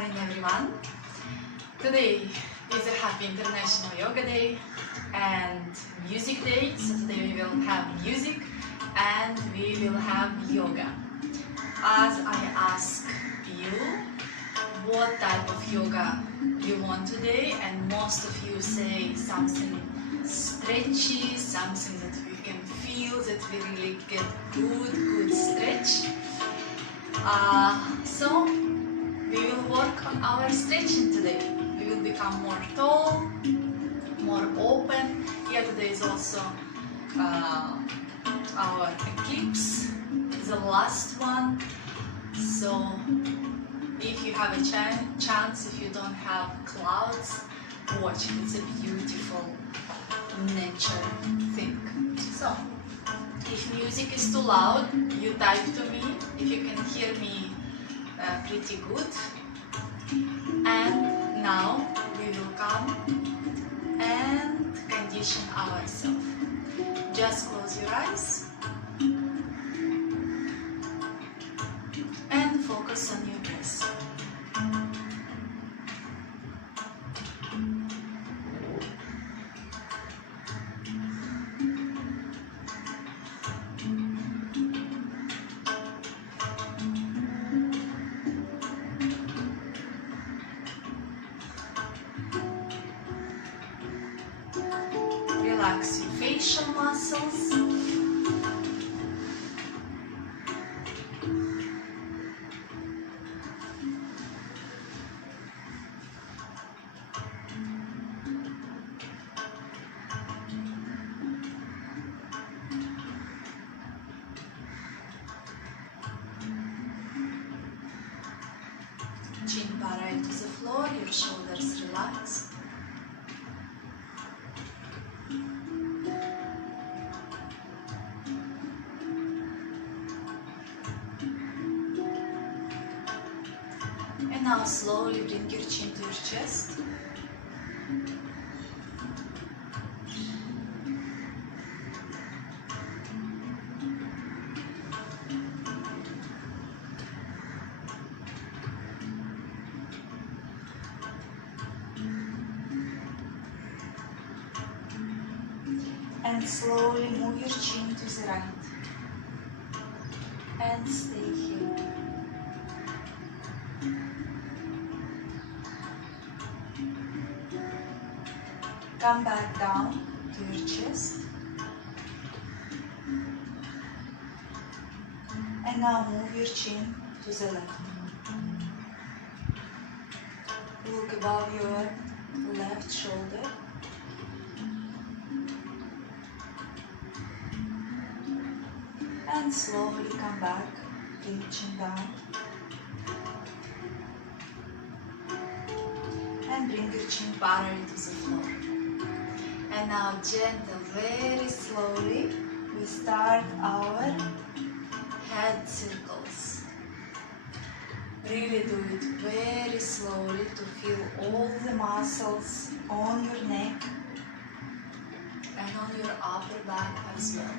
morning everyone. Today is a happy International Yoga Day and Music Day. So today we will have music and we will have yoga. As I ask you what type of yoga you want today, and most of you say something stretchy, something that we can feel, that we really get good stretch. So we will work on our stretching today. We will become more tall, more open. Yeah, today is also our eclipse, the last one. So if you have a chance, if you don't have clouds, watch it. It's a beautiful nature thing. So if music is too loud, you type to me. If you can hear me pretty good. And now we will come and condition ourselves. Just close your eyes and focus on your breath. Relax your facial muscles. Chin parallel to the floor, your shoulders relax. And now slowly bring your chin to your chest. And slowly move your chin to the right. And stay here. Come back down to your chest. And now move your chin to the left. Look above your left shoulder. And slowly come back, reaching down. And bring your chin parallel to the floor. And now gentle, very slowly, we start our head circles. Really do it very slowly to feel all the muscles on your neck and on your upper back as well.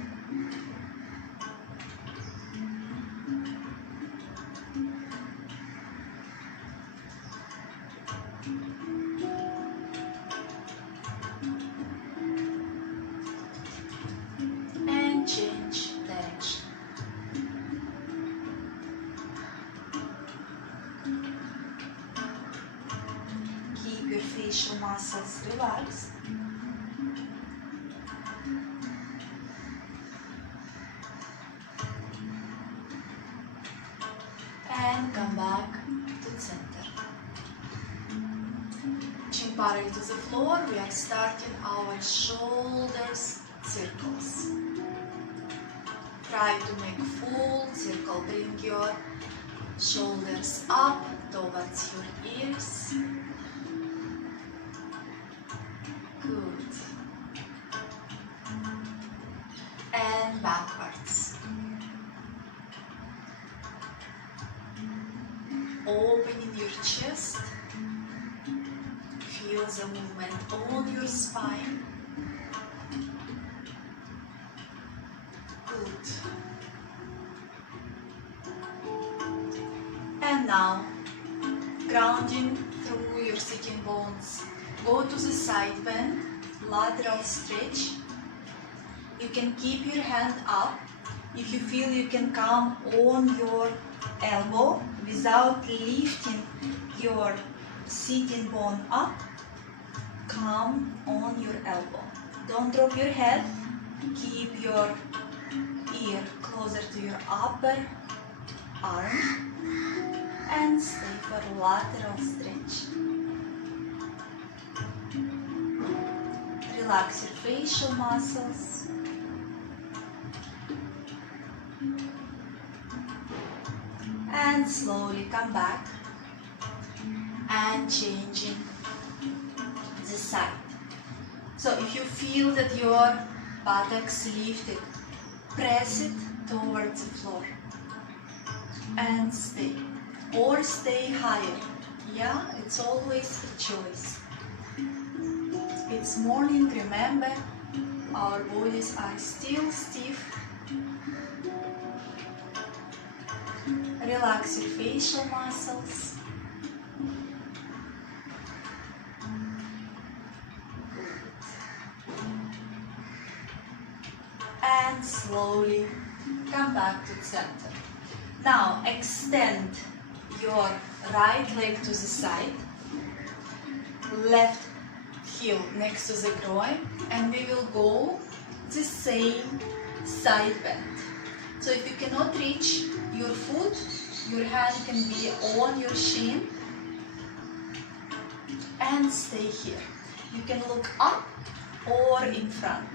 Change direction. Keep your facial muscles relaxed. And come back to the center. Chin parallel to the floor. We are starting our shoulders circles. Try to make full circle. Bring your shoulders up towards your ears. Good. And backwards. Opening your chest. Feel the movement on your spine. Good. And now grounding through your sitting bones. Go to the side bend, lateral stretch. You can keep your hand up. If you feel you can come on your elbow without lifting your sitting bone up, come on your elbow. Don't drop your head. Keep your ear closer to your upper arm and stay for lateral stretch. Relax your facial muscles. And slowly come back and changing the side. So if you feel that your buttocks lifted, press it towards the floor and stay, or stay higher. Yeah, it's always a choice. It's morning, remember, our bodies are still stiff. Relax your facial muscles. And slowly come back to the center. Now extend your right leg to the side, left heel next to the groin, and we will go the same side bend. So if you cannot reach your foot, your hand can be on your shin and stay here. You can look up or in front.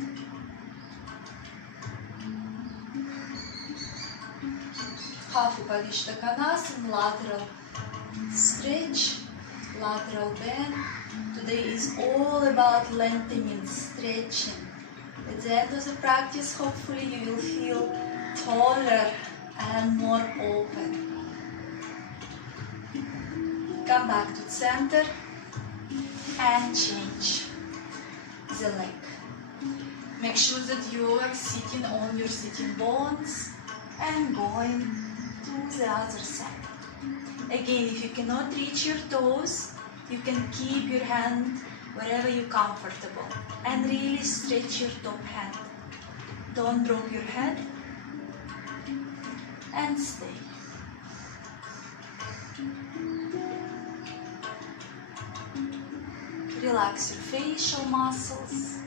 Half Upavishta Konasana, lateral stretch, lateral bend. Today is all about lengthening, stretching. At the end of the practice, hopefully you will feel taller and more open. Come back to the center and change the leg. Make sure that you are sitting on your sitting bones and going to the other side. Again, if you cannot reach your toes, you can keep your hand wherever you're comfortable and really stretch your top hand. Don't drop your head and stay. Relax your facial muscles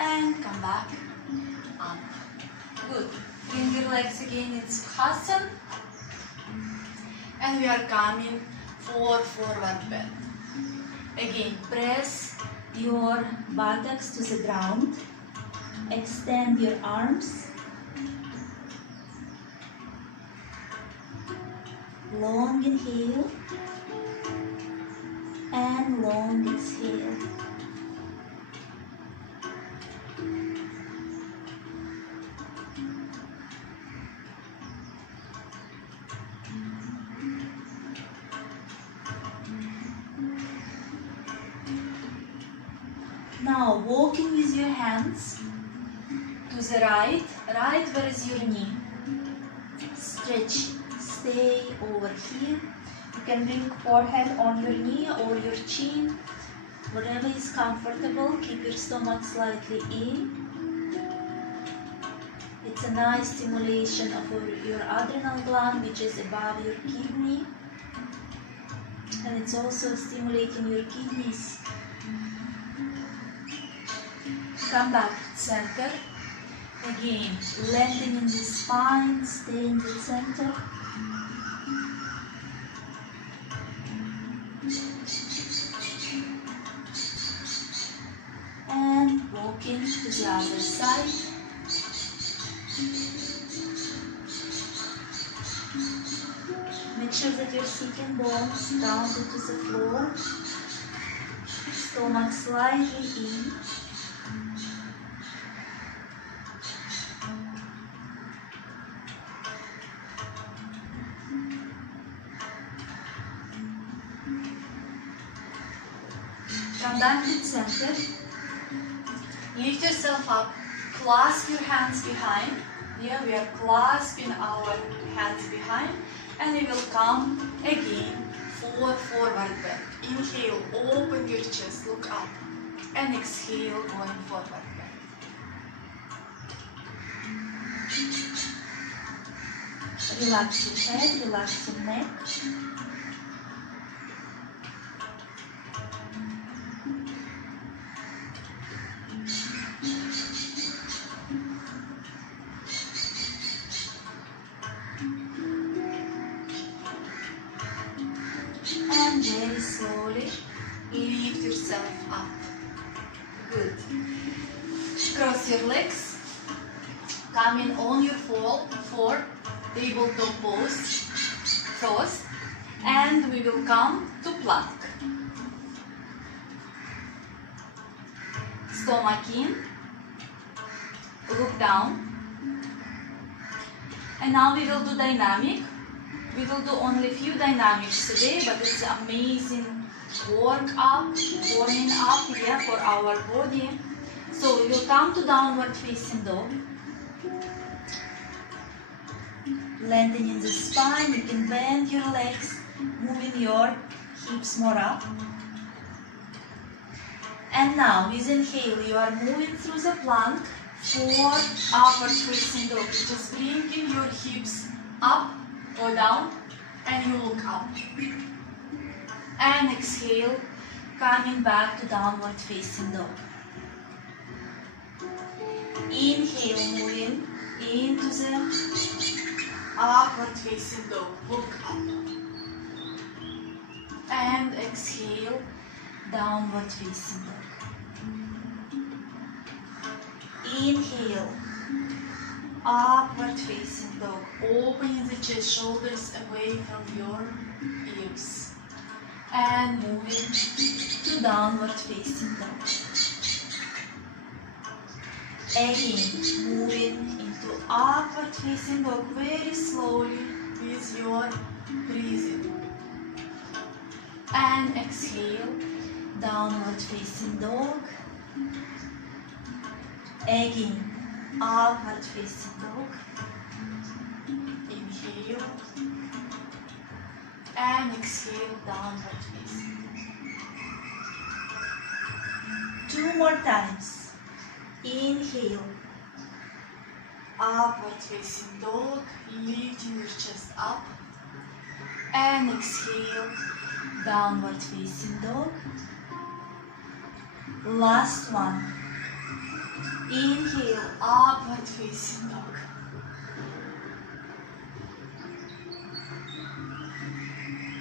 and come back up. Good. Bring your legs again in Sukhasana, and we are coming for forward bend. Again, press your buttocks to the ground. Extend your arms. Long inhale and long exhale. Now walking with your hands to the right, where is your knee? Stretch. Stay over here. You can bring forehead on your knee or your chin, whatever is comfortable. Keep your stomach slightly in. It's a nice stimulation of your adrenal gland, which is above your kidney, and it's also stimulating your kidneys. Come back to center. Again, lengthening the spine, stay in the center. And walking to the other side. Make sure that your sitting bones grounded to the floor. Stomach slightly in. Come back to the center. Lift yourself up. Clasp your hands behind. Yeah, we are clasping our hands behind, and we will come again for forward bend. Inhale, open your chest, look up, and exhale, going forward bend. Relax your head, relax your neck. And very slowly Lift yourself up. Good. Cross your legs. Coming on your four tabletop pose first, and we will come to plank. Stomach in, look down, and now we will do dynamic. We will do only few dynamics today, but it's amazing workout, warming up here for our body. So we will come to downward facing dog. lengthening the spine. You can bend your legs, moving your hips more up. And now, with inhale, you are moving through the plank for upward facing dog. Just bringing your hips up or down, and you look up. And exhale, Coming back to downward facing dog. Inhale, moving into the upward facing dog. Look up. And exhale, downward facing dog. Inhale, upward facing dog. opening the chest, shoulders away from your ears. And moving To downward facing dog. Again, moving into upward facing dog very slowly. with your breathing. And exhale, Downward facing dog. Again, upward facing dog. inhale, and exhale, downward facing. 2 more times. Inhale, Upward facing dog, lifting your chest up. And exhale, downward facing dog. Last one. Inhale, upward facing dog.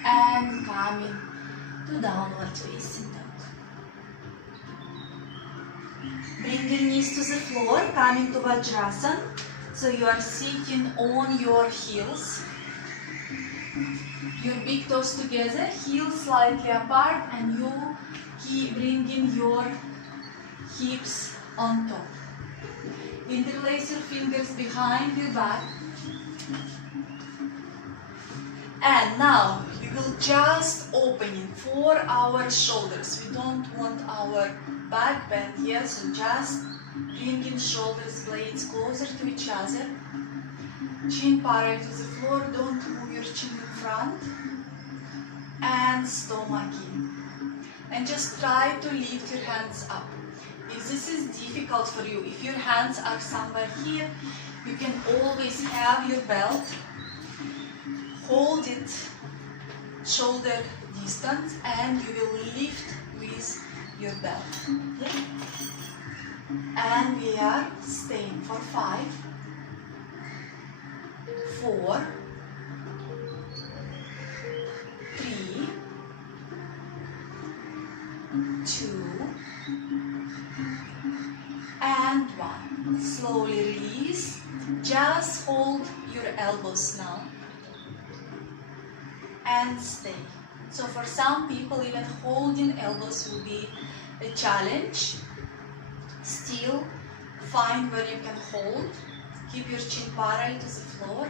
And coming to downward facing dog. Bring your knees to the floor, coming to Vajrasana. so you are sitting on your heels. Your big toes together, heels slightly apart, and you keep bringing your hips on top. Interlace your fingers behind your back. And now we will just opening for our shoulders. We don't want our back bend here, so just bringing shoulders blades closer to each other. Chin parallel to the floor, don't move your chin in front. And stomach in. And just try to lift your hands up. If this is difficult for you, if your hands are somewhere here, you can always have your belt. Hold it shoulder distance, and you will lift with your belt. Okay? And we are staying for 5, 4, 3, 2, and 1. Slowly release. Just hold your elbows now. And stay. So for some people, even holding elbows will be a challenge. Still, find where you can hold. Keep your chin parallel to the floor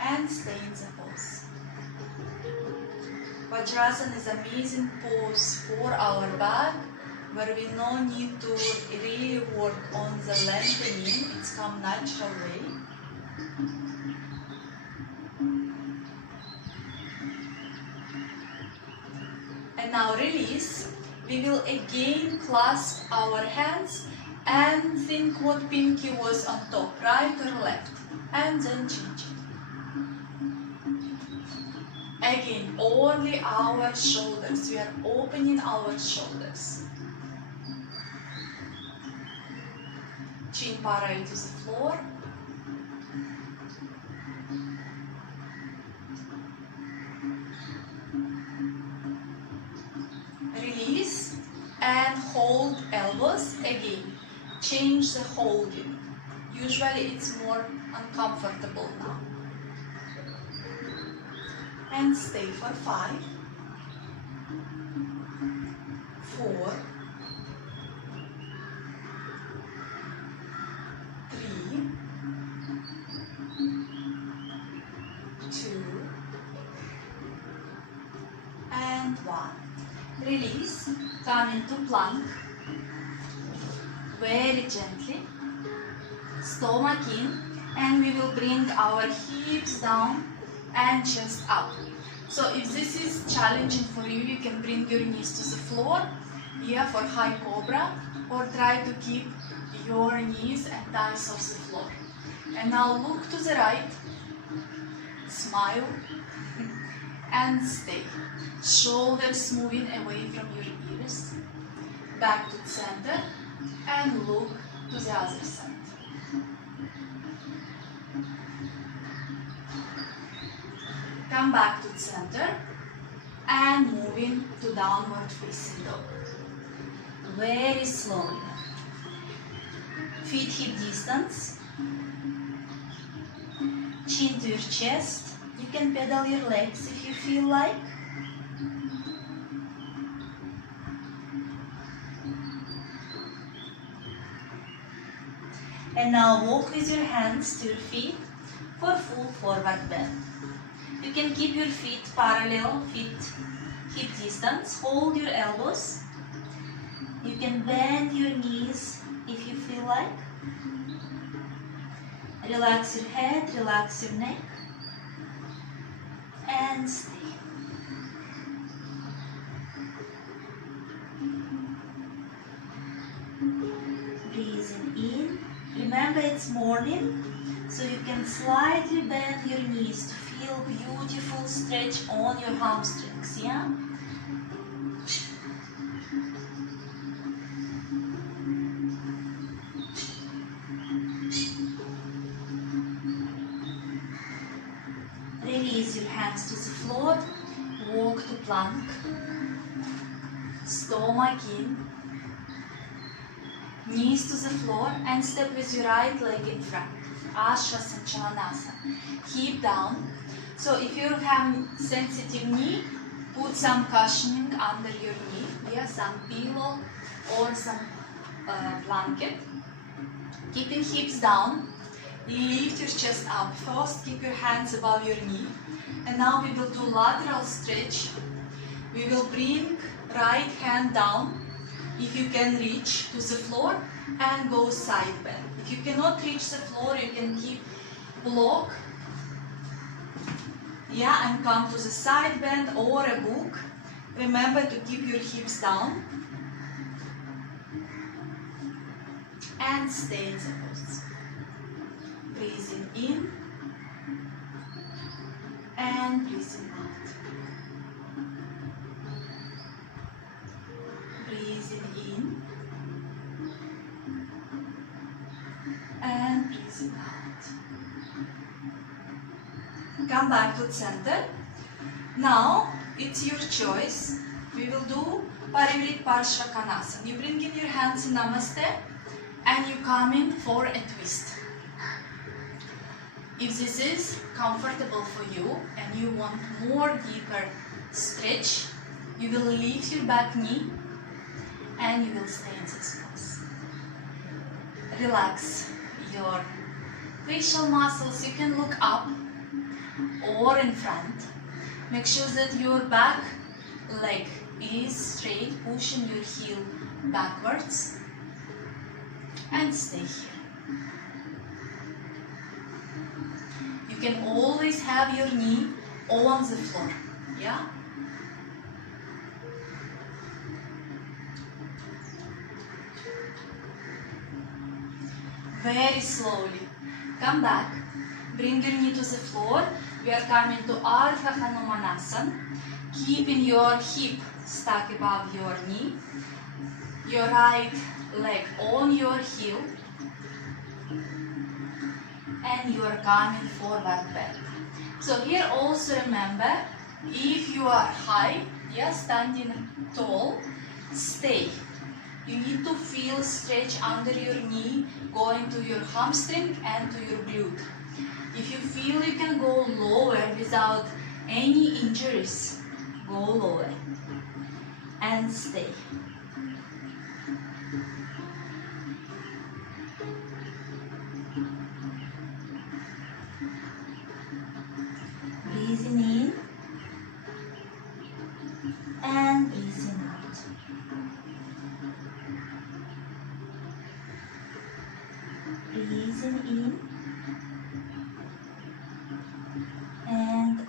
and stay in the pose. Vajrasana is amazing pose for our back, where we no need to really work on the lengthening. It's come natural way. And now release. We will again clasp our hands and think what pinky was on top, right or left, and then change it. Again, only our shoulders. We are opening our shoulders. Chin parallel to the floor. Release and hold elbows again. Change the holding. Usually it's more uncomfortable now. And stay for 5, 4, 3, 2, and 1. Release, come into plank, very gently, stomach in, and we will bring our hips down and chest up. So if this is challenging for you, you can bring your knees to the floor, here for high cobra, or try to keep your knees and thighs off the floor. And now look to the right, smile, and stay. Shoulders moving away from your ears, back to the center, and look to the other side. Come back to the center and moving to downward facing dog. Very slowly. Feet hip distance. Chin to your chest. You can pedal your legs if you feel like. And now walk with your hands to your feet for full forward bend. You can keep your feet parallel, feet hip distance. Hold your elbows. You can bend your knees if you feel like. Relax your head, relax your neck, and stay. Breathing in. Remember it's morning, so you can slightly bend your knees to feel beautiful stretch on your hamstrings, yeah? Release your hands to the floor, walk to plank, stomach in, knees to the floor, and step with your right leg in front. Ashas and Chalanasa. Hip down. So if you have sensitive knee, put some cushioning under your knee. Yeah, some pillow or some blanket. Keeping hips down. Lift your chest up. First, keep your hands above your knee. And now we will do lateral stretch. We will bring right hand down, if you can reach to the floor, and go side bend. If you cannot reach the floor, you can keep block. Yeah, and come to the side bend or a book. Remember to keep your hips down. And stay in the pose. Breathing in and breathing out. Breathing in and breathing out. Come back to the center. Now it's your choice. We will do Parivrit Parsvakonasana. You bring in your hands in Namaste and you come in for a twist. If this is comfortable for you and you want more deeper stretch, you will lift your back knee and you will stay in this pose. Relax your facial muscles. You can look up or in front. Make sure that your back leg is straight, pushing your heel backwards, and stay here. You can always have your knee on the floor. Yeah? Very slowly. Come back. Bring your knee to the floor. We are coming to Ardha Hanumanasana. Keeping your hip stuck above your knee. Your right leg on your heel. And you are coming forward bend. So here also remember, if you are high, standing tall, stay. You need to feel stretch under your knee, going to your hamstring and to your glute. If you feel you can go lower without any injuries, go lower and stay. Breathing in and breathing out. Breathing in and out.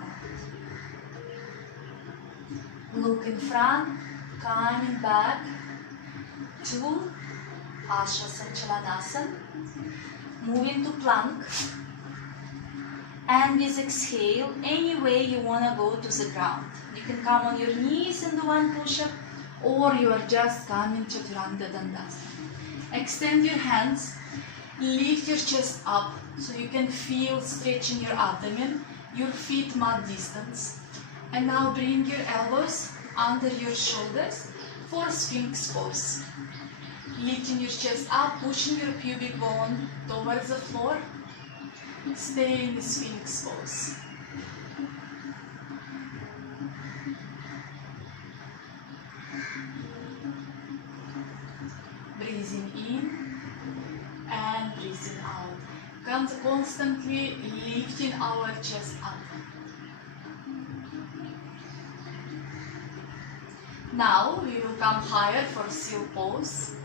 Look in front, coming back to Ashasanchalanasana. Moving to plank. And with exhale, any way you want to go to the ground. You can come on your knees and do one push-up, or you are just coming to Chaturanga Dandasana. Extend your hands, lift your chest up so you can feel stretching your abdomen, your feet mat distance. And now bring your elbows under your shoulders for Sphinx pose. Lifting your chest up, pushing your pubic bone towards the floor. Stay in the Sphinx pose. Breathing in and breathing out. Constantly lifting our chest up. Now we will come higher for seal pose.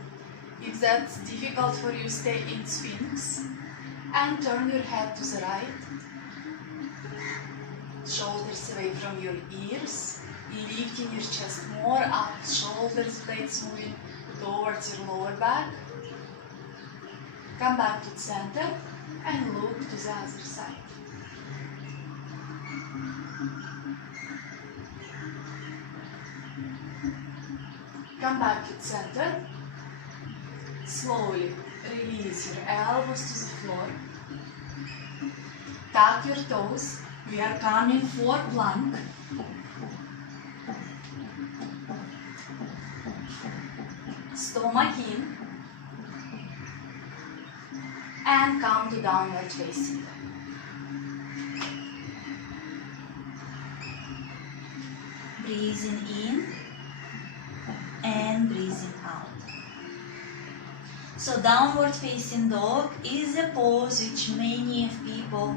If that's difficult for you, stay in Sphinx. And turn your head to the right. Shoulders away from your ears. Lifting your chest more up. Shoulders, blades moving towards your lower back. Come back to the center and look to the other side. Come back to the center. Slowly release your elbows to the floor. Tuck your toes. We are coming for plank. Stomach in. And come to downward facing. Breathing in and breathing out. So downward facing dog is a pose which many of people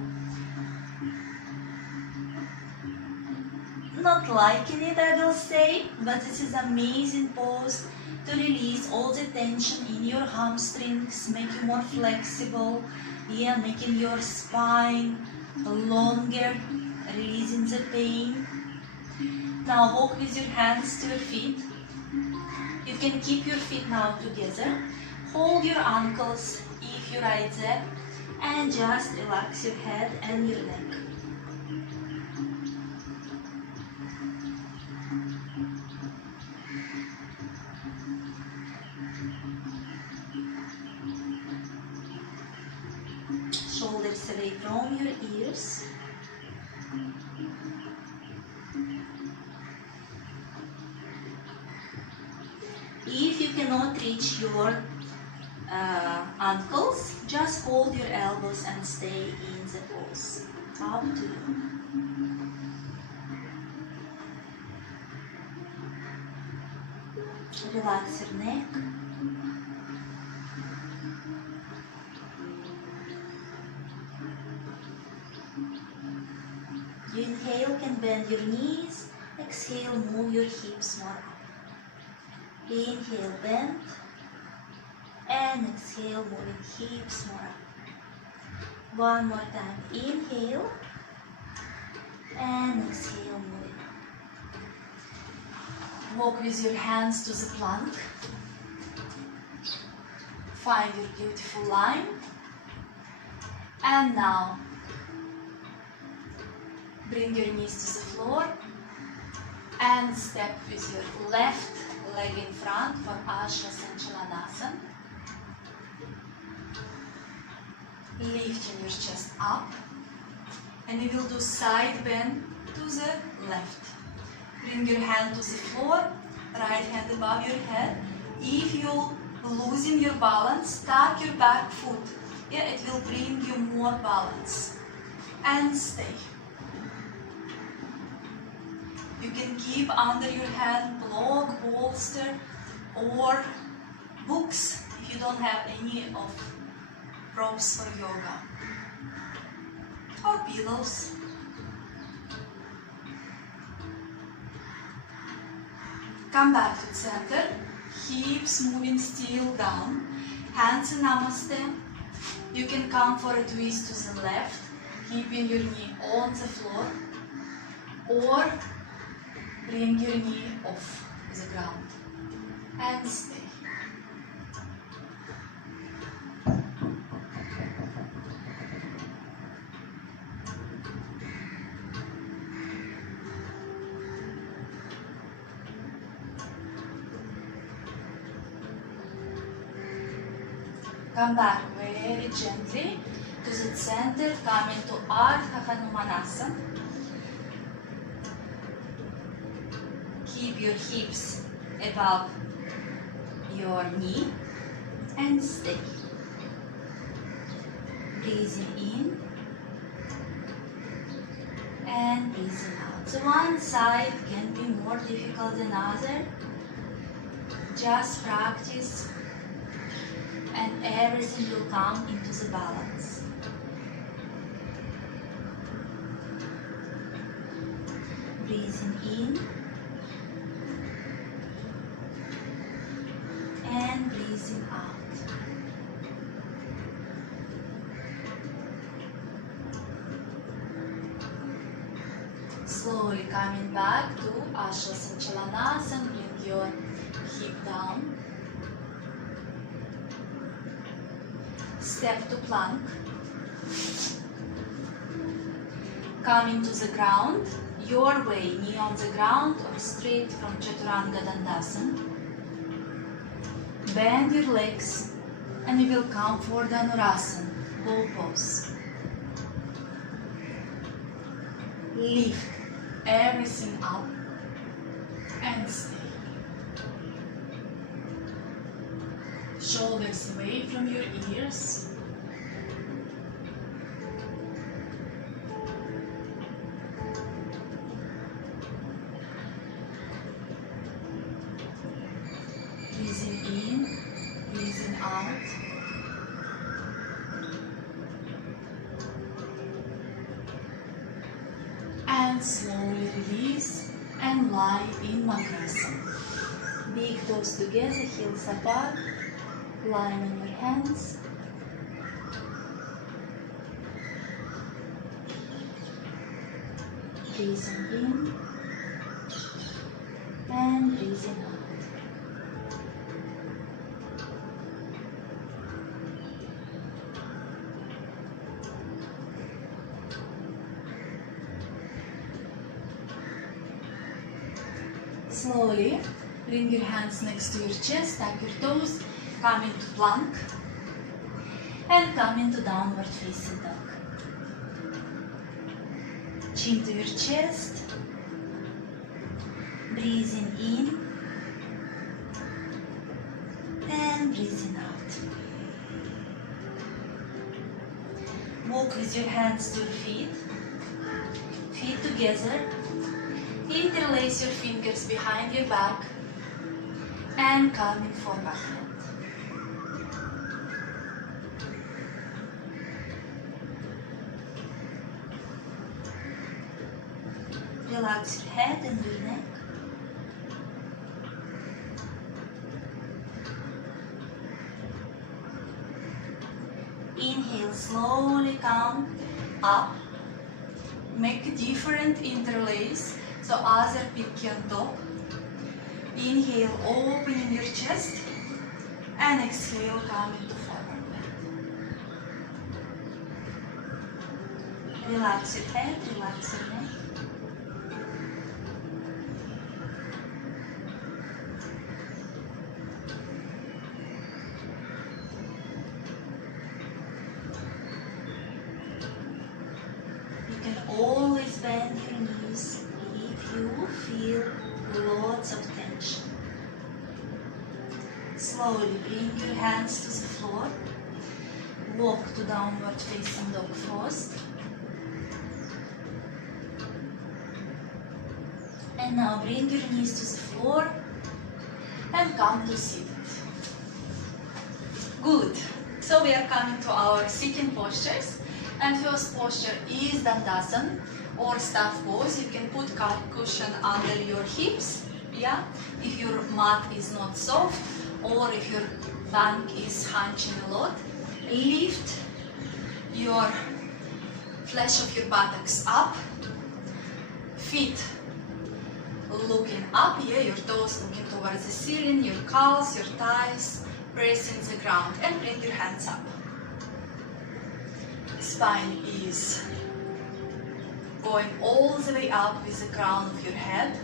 not liking it, I will say, but this is amazing pose to release all the tension in your hamstrings, make you more flexible, making your spine longer, releasing the pain. Now walk with your hands to your feet. You can keep your feet now together. Hold your ankles if you're right there and just relax your head and your neck. Shoulders away from your ears. If you cannot reach your ankles, just hold your elbows and stay in the pose. Up to you. Relax your neck. You inhale, can bend your knees. Exhale, move your hips more up. Inhale, bend. And exhale, moving hips more up. One more time. Inhale and exhale, moving. Walk with your hands to the plank. Find your beautiful line. And now, bring your knees to the floor and step with your left leg in front for Asha Sanchalanasana. Lifting your chest up, and we will do side bend to the left. Bring your hand to the floor, right hand above your head. If you're losing your balance, tuck your back foot. Yeah, it will bring you more balance. And stay. You can keep under your hand block, bolster, or books if you don't have any of props for yoga, or pillows. Come back to center, hips moving still down, hands in namaste. You can come for a twist to the left, keeping your knee on the floor, or bring your knee off the ground and stay. Come back very gently to the center, coming to Ardha Hanumanasana. Keep your hips above your knee and stay. Breathing in and breathing out. So one side can be more difficult than other. Just practice and everything will come into the balance. Breathing in and breathing out. Slowly coming back to Asha Sanchalanasana, bring your hip down. Step to plank. Coming to the ground, your way, knee on the ground or straight from Chaturanga Dandasana. Bend your legs and you will come for Dhanurasana, bow pose. Lift everything up and stay. Shoulders away from your ears. Breathing in, breathing out. And slowly release and lie in Makrasana. Big toes together, heels apart. Line on your hands. Breathing in and breathing out. Slowly bring your hands next to your chest, tuck your toes. Come into plank and come into downward facing dog. Chin to your chest, breathing in and breathing out. Walk with your hands to your feet, feet together. Interlace your fingers behind your back and come in for backhand. Relax your head and your neck. Inhale, slowly come up. Make different interlace, so other pinky on top. Inhale, opening your chest, and exhale, come into forward bend. Relax your head, relax your neck. Always bend your knees if you feel lots of tension. Slowly bring your hands to the floor. Walk to downward facing dog first. And now bring your knees to the floor and come to seated. Good. So we are coming to our sitting postures. And first posture is Dandasana or staff pose. You can put cushion under your hips, yeah, if your mat is not soft or if your bank is hunching a lot. Lift your flesh of your buttocks up, feet looking up, yeah, your toes looking towards the ceiling, your calves, your thighs pressing the ground, and bring your hands up. Spine is going all the way up with the crown of your head.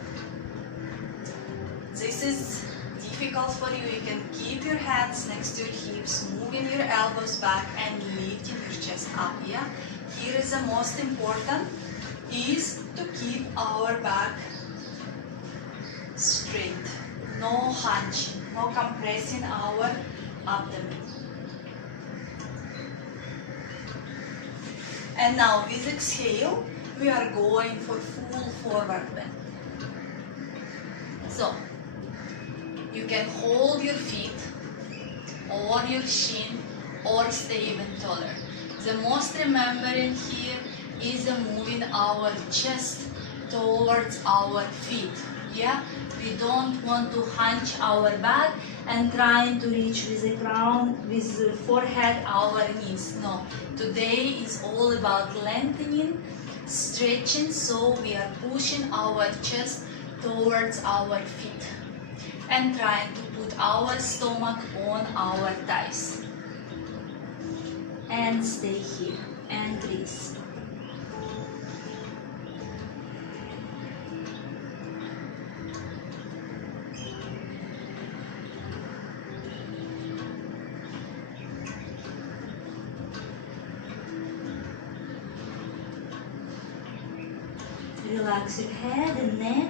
This is difficult for you. You can keep your hands next to your hips, moving your elbows back and lifting your chest up. Yeah? Here is the most important is to keep our back straight. No hunching, no compressing our abdomen. And now with exhale, we are going for full forward bend. So, you can hold your feet or your shin or stay even taller. The most remembering here is moving our chest towards our feet. Yeah, we don't want to hunch our back and trying to reach with the crown, with the forehead, our knees. No, today is all about lengthening, stretching, so we are pushing our chest towards our feet and trying to put our stomach on our thighs. And stay here and breathe. Relax your head and neck.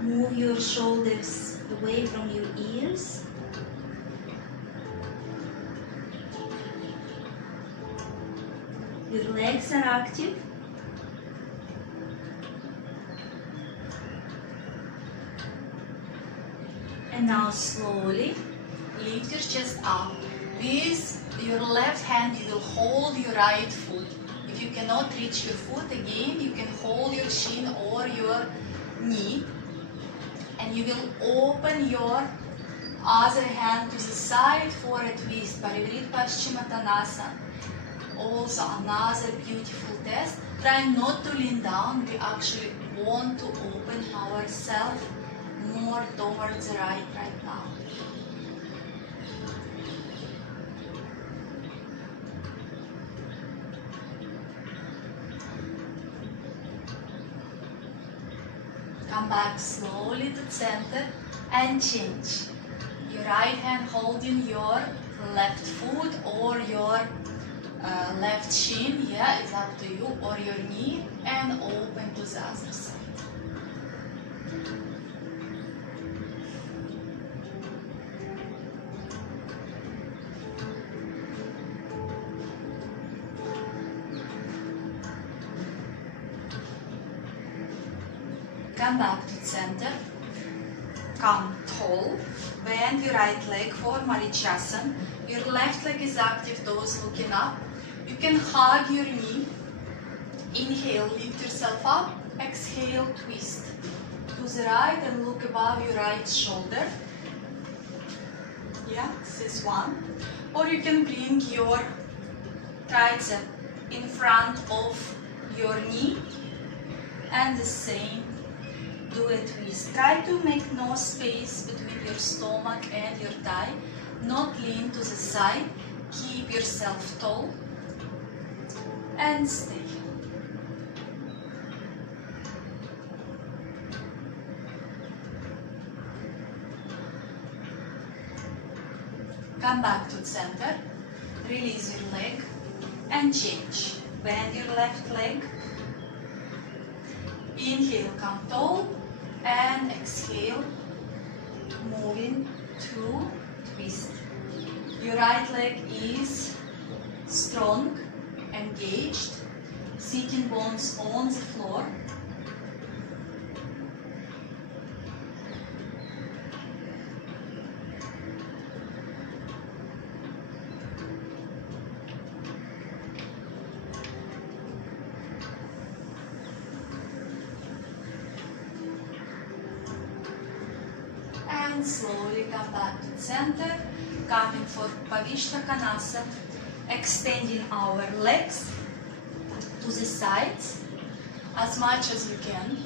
Move your shoulders away from your ears. Your legs are active. And now slowly lift your chest up. With your left hand you will hold your right foot. If you cannot reach your foot, again you can hold your shin or your knee. And you will open your other hand to the side for a twist. Parivrit Paschimottanasana. Also another beautiful test. Try not to lean down. We actually want to open ourselves more towards the right now. Come back slowly to center and change. Your right hand holding your left foot or your left shin, yeah, it's up to you, or your knee, and open to the other side. Come back to center. Come tall. Bend your right leg for Marichasana. Your left leg is active, toes looking up. You can hug your knee. Inhale, lift yourself up. Exhale, twist to the right and look above your right shoulder. Yeah, this is one. Or you can bring your tricep in front of your knee, and the same, do a twist. Try to make no space between your stomach and your thigh, not lean to the side, keep yourself tall and stay. Come back to the center, release your leg and change. Bend your left leg. Inhale, come tall, and exhale, moving to twist. Your right leg is strong, engaged, sitting bones on the floor. And slowly come back to the center, coming for Pavishtakanasa, extending our legs to the sides as much as you can.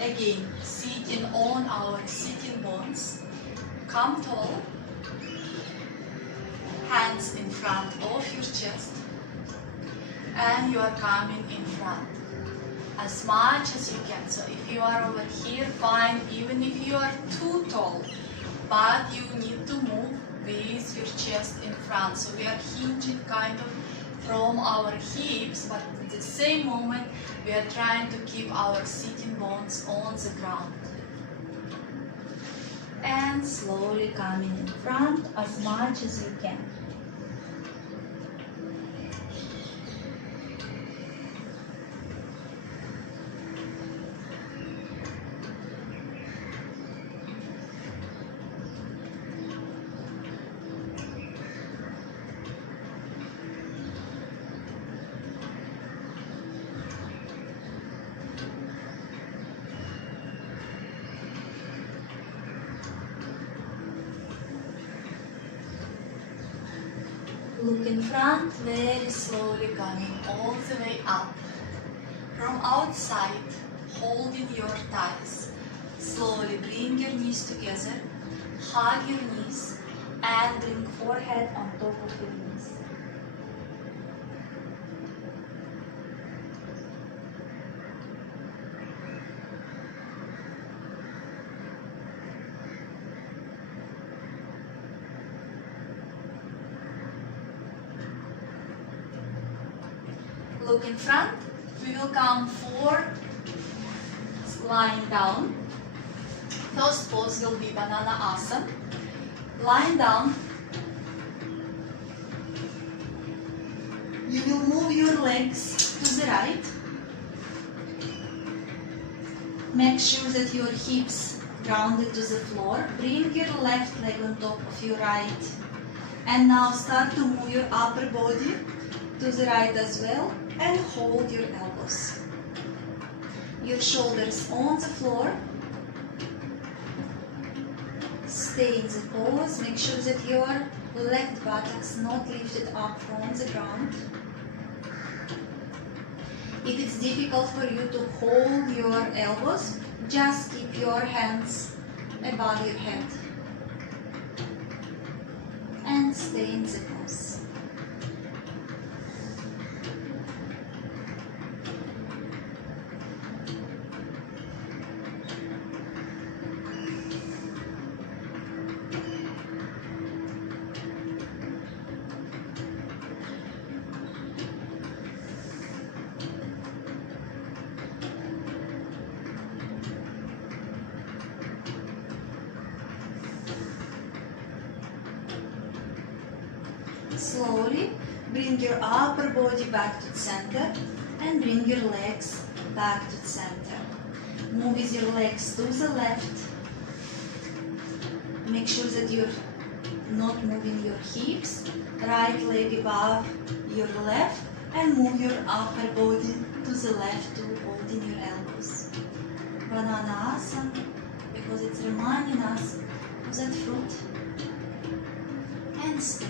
Again, sitting on our sitting bones. Come tall, hands in front of your chest, and you are coming in front as much as you can. So if you are over here, fine, even if you are too tall, but you need to move with your chest in front. So we are hinging kind of from our hips, but at the same moment we are trying to keep our sitting bones on the ground. And slowly coming in front as much as you can. Look in front, very slowly coming all the way up. From outside, holding your thighs. Slowly bring your knees together, hug your knees, and bring forehead on top of your knees. Look in front. We will come for lying down. First pose will be banana asana. Lying down. You will move your legs to the right. Make sure that your hips grounded to the floor. Bring your left leg on top of your right. And now start to move your upper body to the right as well. And hold your elbows. Your shoulders on the floor. Stay in the pose. Make sure that your left buttocks not lifted up from the ground. If it's difficult for you to hold your elbows, just keep your hands above your head. And stay in the pose. Slowly bring your upper body back to the center and bring your legs back to the center. Move with your legs to the left. Make sure that you're not moving your hips. Right leg above your left and move your upper body to the left too, holding your elbows. Banana asana, because it's reminding us of that fruit and stay.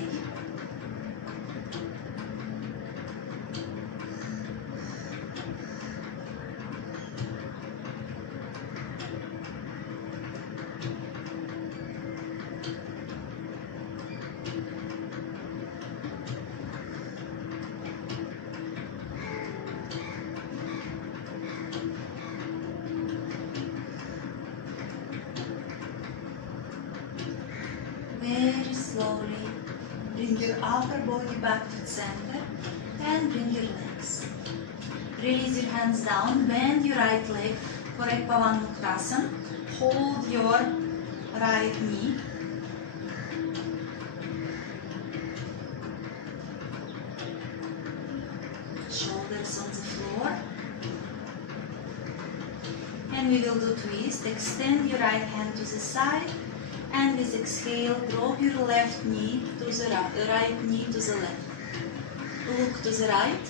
Very slowly bring your upper body back to the center and bring your legs. Release your hands down, bend your right leg for Ekpavanmuktasana. Hold your right knee. Shoulders on the floor. And we will do twist. Extend your right hand to the side. And with exhale, drop your left knee to the right knee to the left. Look to the right.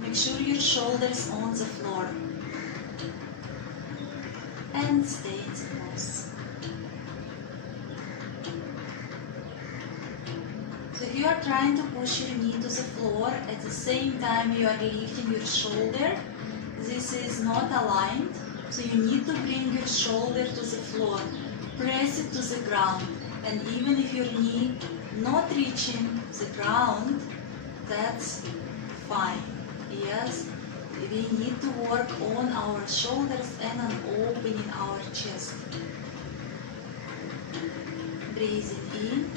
Make sure your shoulders on the floor. And stay in the pose. So if you are trying to push your knee to the floor, at the same time you are lifting your shoulder, this is not aligned. So you need to bring your shoulder to the floor. Press it to the ground, and even if your knee not reaching the ground, that's fine. Yes, we need to work on our shoulders and on opening our chest. Breathing in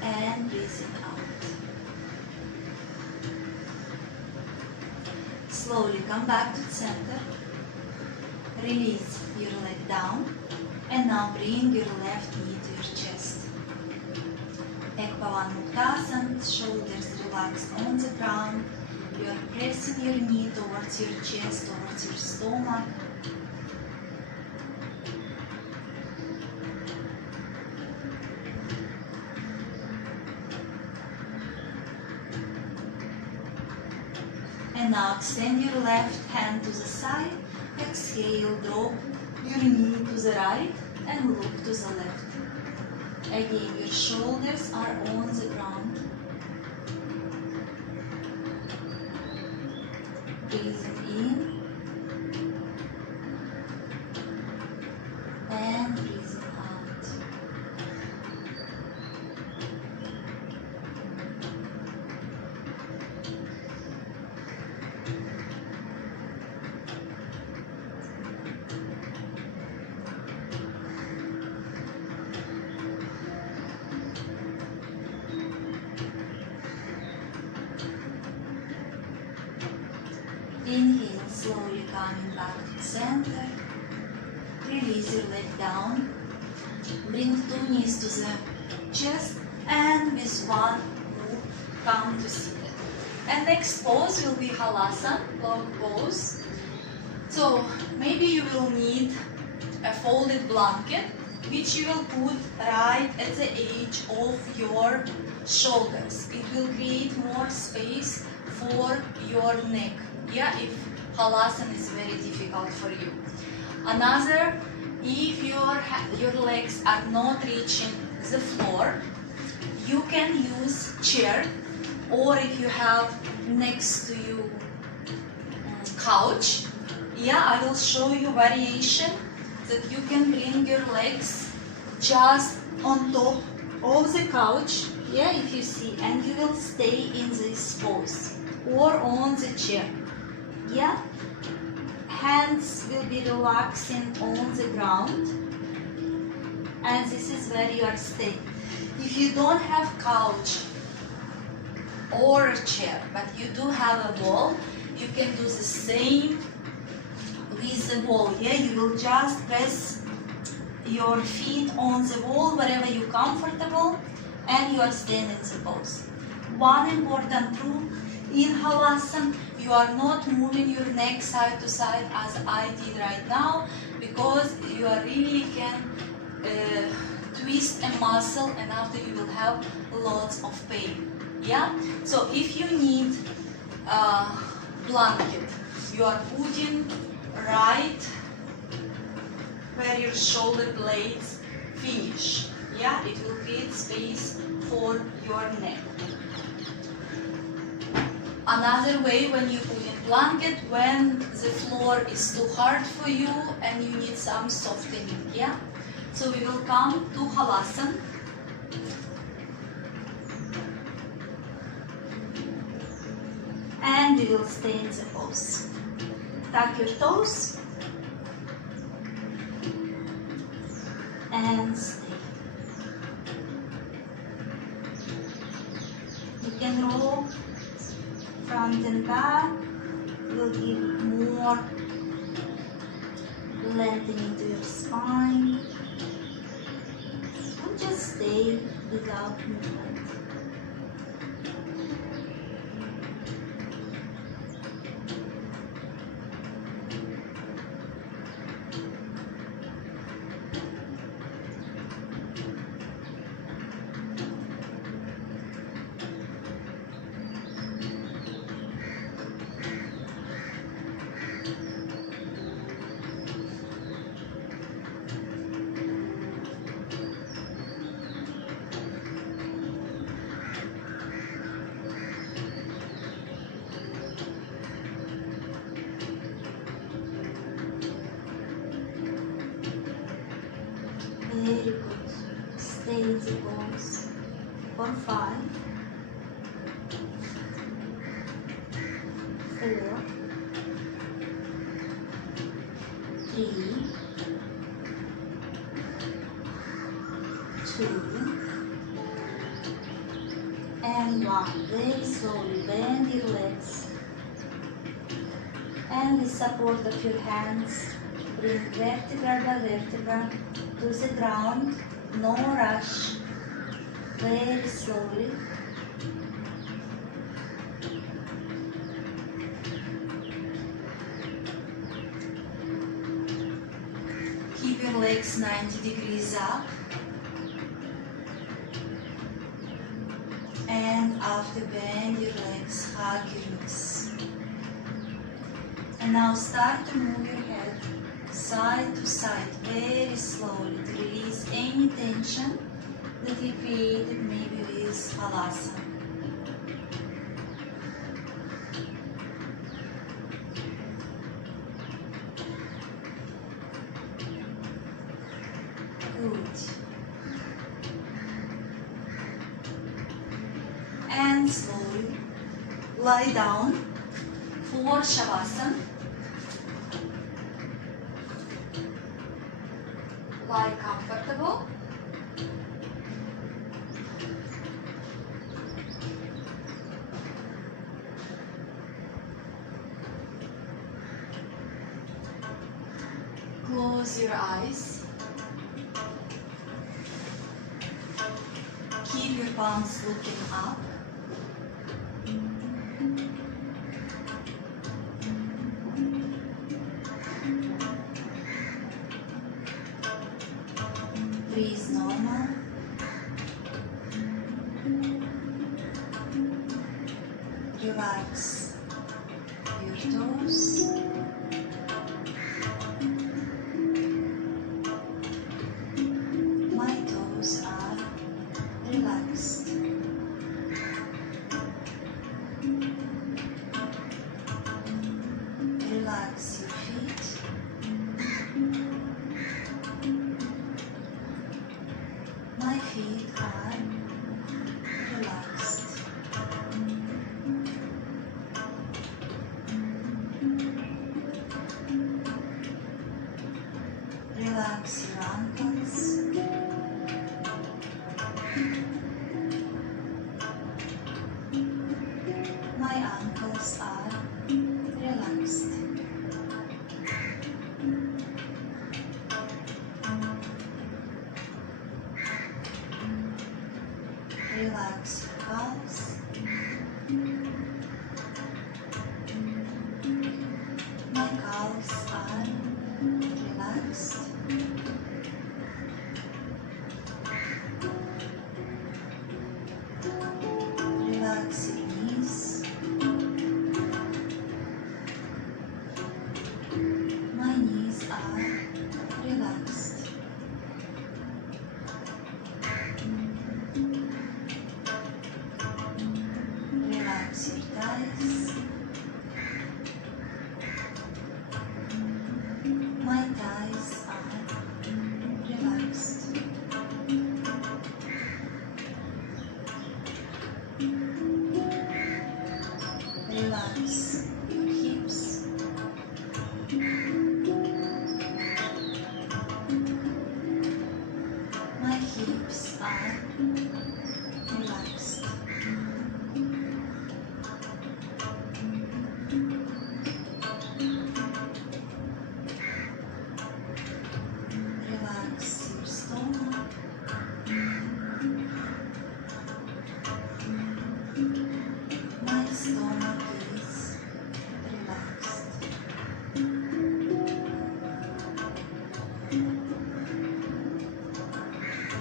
and breathing out. Slowly come back to the center. Release your leg down, and now bring your left knee to your chest. Ekpavanmuktasana, shoulders relaxed on the ground. You are pressing your knee towards your chest, towards your stomach. And now extend your left hand to the side. Exhale, drop your knee to the right and look to the left. Again, your shoulders are on the ground. Breathing in and breathing out. Inhale, slowly coming back to the center. Release your leg down. Bring two knees to the chest, and with one move, come to seated. And next pose will be Halasana, log pose. So maybe you will need a folded blanket, which you will put right at the edge of your shoulders. It will create more space for your neck. Yeah, if Halasana is very difficult for you. Another, if your legs are not reaching the floor, you can use chair, or if you have next to you couch, yeah, I will show you variation that you can bring your legs just on top of the couch, yeah, if you see, and you will stay in this pose, or on the chair. Yeah, hands will be relaxing on the ground, and this is where you are staying. If you don't have couch or a chair, but you do have a wall, you can do the same with the wall. Yeah, you will just press your feet on the wall wherever you're comfortable, and you are staying in the pose. One important rule in Halasana, you are not moving your neck side to side as I did right now, because you are really can twist a muscle, and after you will have lots of pain. Yeah, so if you need a blanket, you are putting right where your shoulder blades finish. Yeah, it will create space for your neck. Another way, when you put in blanket, when the floor is too hard for you and you need some softening, yeah? So we will come to Halasana. And we will stay in the pose. Tuck your toes and stay. You can roll front and back. Will give more lengthening to your spine. And just stay without movement. Very good. Stay in the pose for 5, 4, 3, 2, and 1. Very slowly bend your legs. And with support of your hands, bring vertebra by vertebra to the ground. No rush. Very slowly. Keep your legs 90 degrees up. And after bend your legs, hug your knees. And now start to move your head side to side very slowly to release any tension that you created maybe with Halasana. Good. And slowly lie down for Shavasana. Lie comfortable. Close your eyes. Keep your palms looking up. Breathe normal. Relax your toes. My toes are relaxed. Relax your feet. My feet are relaxed. Relax your ankles. My ankles are relaxed. Relax your calves. My calves are relaxed. Relax your knees. My knees are relaxed.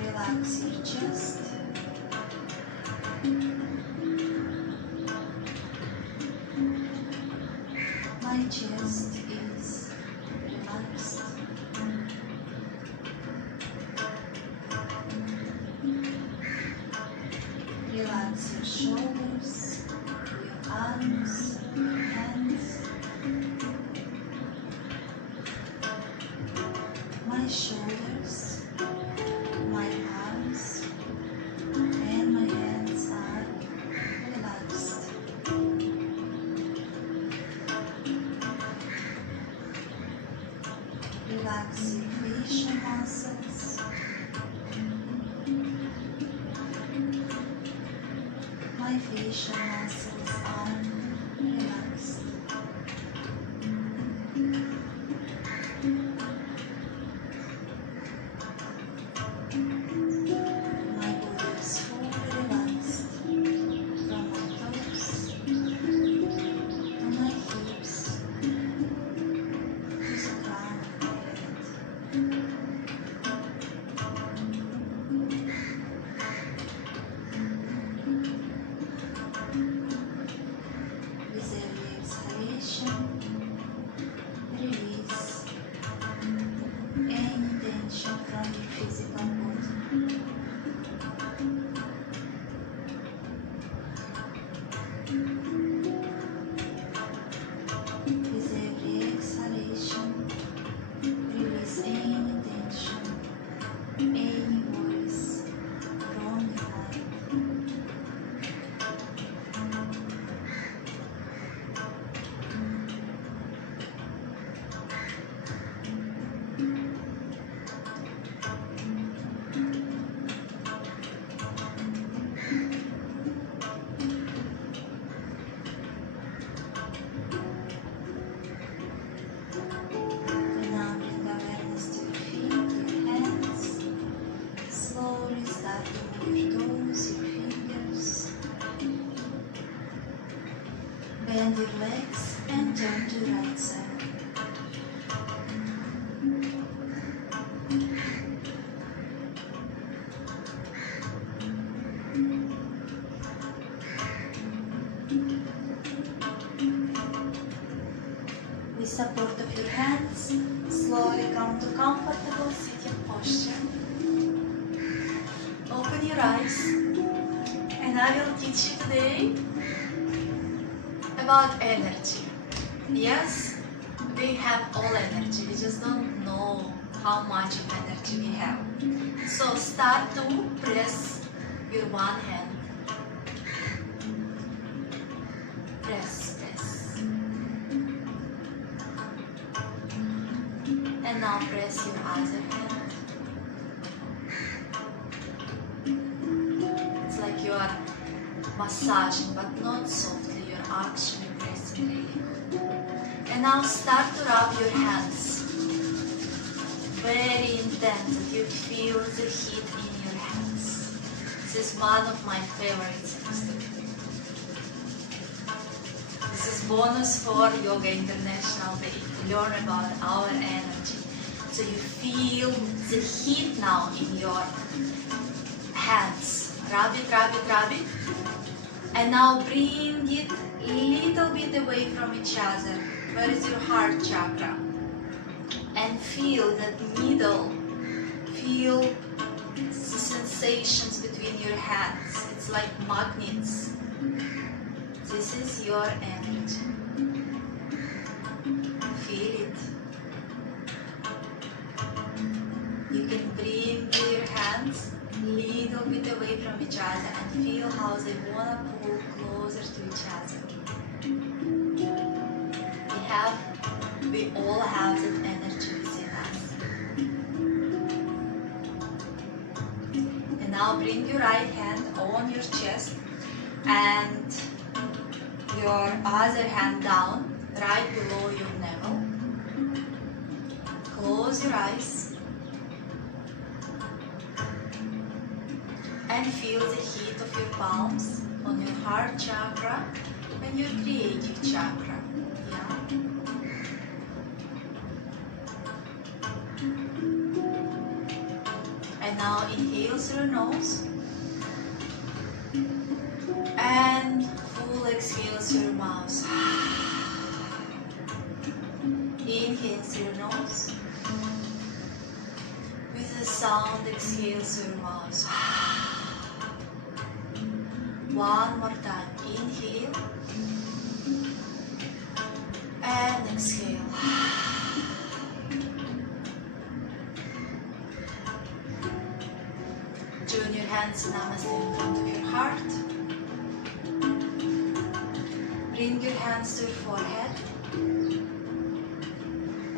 Relax your chest. My chest is relaxed. Relax your shoulders, your arms, your hands. My shoulders, my arms, and my hands are relaxed. Relax your facial muscles. My facial muscles are relaxed. My body is fully relaxed from my toes to my hips to the crown of my head. With every exhalation, release any tension from your physical body. With every exhalation, release any tension, any worries from your mind. And now bring awareness to your feet, your hands. Slowly start to move your toes, your fingers. Bend your legs and turn to the right side. With support of your hands, slowly come to comfortable sitting posture. Open your eyes, and I will teach you today about energy. Yes, we have all energy, we just don't know how much of energy we have. So start to press your one hand. Press, press. And now press your other hand. It's like you are massaging, but not softly, you're actually pressing really. And now start to rub your hands. Very intense, that you feel the heat in your hands. This is one of my favorite things to do. This is bonus for Yoga International Day, to learn about our energy. So you feel the heat now in your hands. Rub it, rub it, rub it. And now bring it a little bit away from each other. Where is your heart chakra? And feel that middle. Feel the sensations between your hands. It's like magnets. This is your energy. Feel it. You can bring your hands a little bit away from each other and feel how they want to pull closer to each other. We all have that energy within us. And now bring your right hand on your chest and your other hand down, right below your navel. Close your eyes and feel the heat of your palms on your heart chakra and your creative chakra. Yeah. Now inhale through your nose and full exhale through your mouth. Inhale through your nose. With the sound, exhale through your mouth. One more time. Inhale and exhale. Join your hands in Namaste in front of your heart. Bring your hands to your forehead,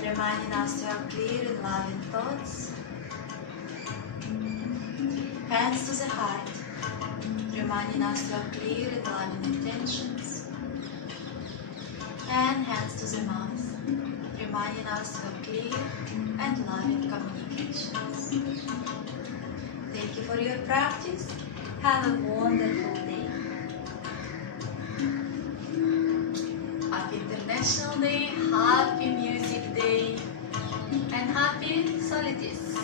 reminding us to have clear and loving thoughts. Hands to the heart, reminding us to have clear and loving intentions. And hands to the mouth, reminding us to have clear and loving communications. Thank you for your practice. Have a wonderful day. Happy International Day, Happy Music Day, and Happy Solstice.